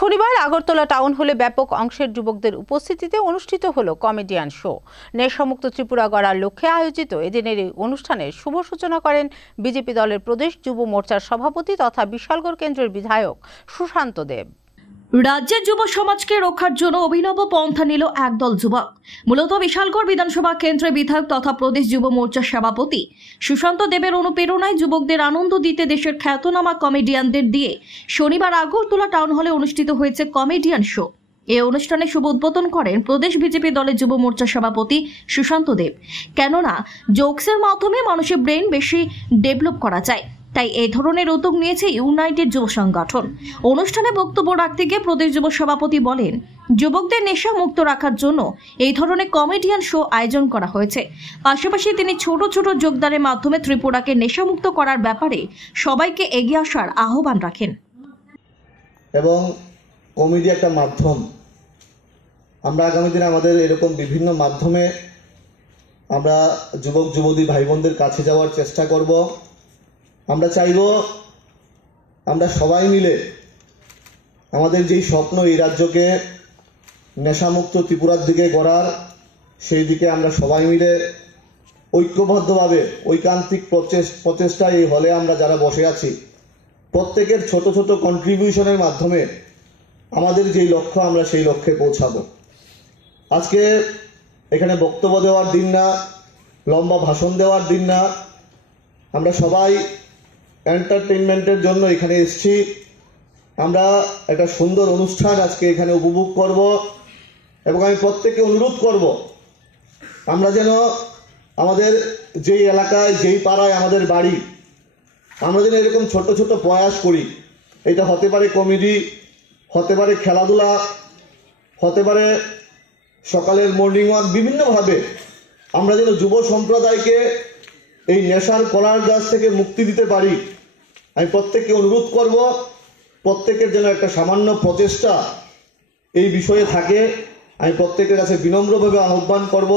শনিবার আগরতলা টাউন হলে ব্যাপক অংশের যুবকদের উপস্থিতিতে অনুষ্ঠিত হলো কমেডিয়ান শো। নেশামুক্ত ত্রিপুরা গড়ার লক্ষ্যে আয়োজিত এদিনের এই অনুষ্ঠানের শুভ সূচনা করেন বিজেপি দলের প্রদেশ যুব মোর্চার সভাপতি তথা বিশালগড় কেন্দ্রের বিধায়ক সুশান্ত দেব। রাজ্যের যুব সমাজকে রক্ষার জন্য অভিনব পন্থা নিল একদল যুবক। মূলত বিশালগড় বিধানসভা কেন্দ্রের বিধায়ক তথা প্রদেশ যুব মোর্চার সভাপতি সুশান্ত দেবের অনুপ্রেরণায় যুবকদের আনন্দ দিতে দেশের খ্যাতনামা কমেডিয়ানদের দিয়ে শনিবার আগরতলা টাউন হলে অনুষ্ঠিত হয়েছে কমেডিয়ান শো। এই অনুষ্ঠানে শুভ উদ্বোধন করেন প্রদেশ বিজেপি দলের যুব মোর্চার সভাপতি সুশান্ত দেব। কেননা জোকসের মাধ্যমে মানুষের ব্রেন বেশি ডেভেলপ করা যায়, তাই এই ধরনের উদ্যোগ নিয়েছে ইউনাইটেড যুব সংগঠন। অনুষ্ঠানে বক্তব্য রাখতে গিয়ে প্রদেশ যুব সভাপতি বলেন, যুবকদের নেশা মুক্ত রাখার জন্য এই ধরনের কমেডিয়ান শো আয়োজন করা হয়েছে। পাশাপাশি তিনি ছোট ছোট যোগদানের মাধ্যমে ত্রিপুরাকে নেশামুক্ত করার ব্যাপারে সবাইকে এগিয়ে আসার আহ্বান রাখেন। এবং কমেডি একটা মাধ্যম, আমরা আগামী দিনে আমাদের এরকম বিভিন্ন মাধ্যমে আমরা যুবক যুবতী ভাই বোনদের কাছে যাওয়ার চেষ্টা করব। আমরা চাইব আমরা সবাই মিলে আমাদের যেই স্বপ্ন এই রাজ্যকে নেশামুক্ত ত্রিপুরার দিকে গড়ার, সেই দিকে আমরা সবাই মিলে ঐক্যবদ্ধভাবে ঐকান্তিক প্রচেষ্টায় এই হলে আমরা যারা বসে আছি প্রত্যেকের ছোট ছোট কন্ট্রিবিউশনের মাধ্যমে আমাদের যেই লক্ষ্য আমরা সেই লক্ষ্যে পৌঁছাবো। আজকে এখানে বক্তব্য দেওয়ার দিন না, লম্বা ভাষণ দেওয়ার দিন না, আমরা সবাই এন্টারটেইনমেন্টের জন্য এখানে এসেছি। আমরা একটা সুন্দর অনুষ্ঠান আজকে এখানে উপভোগ করব এবং আমি প্রত্যেককে অনুরোধ করব আমরা যেন আমাদের যেই এলাকায় যেই পাড়ায় আমাদের বাড়ি, আমরা যেন এরকম ছোট ছোট প্রয়াস করি। এটা হতে পারে কমেডি, হতে পারে খেলাধুলা, হতে পারে সকালের মর্নিং ওয়াক, বিভিন্নভাবে আমরা যেন যুব সম্প্রদায়কে এই নেশার কলার গাছ থেকে মুক্তি দিতে পারি। আমি প্রত্যেককে অনুরোধ করব প্রত্যেকের যেন একটা সামান্য প্রচেষ্টা এই বিষয়ে থাকে। আমি প্রত্যেকের কাছে বিনম্রভাবে আহ্বান করব।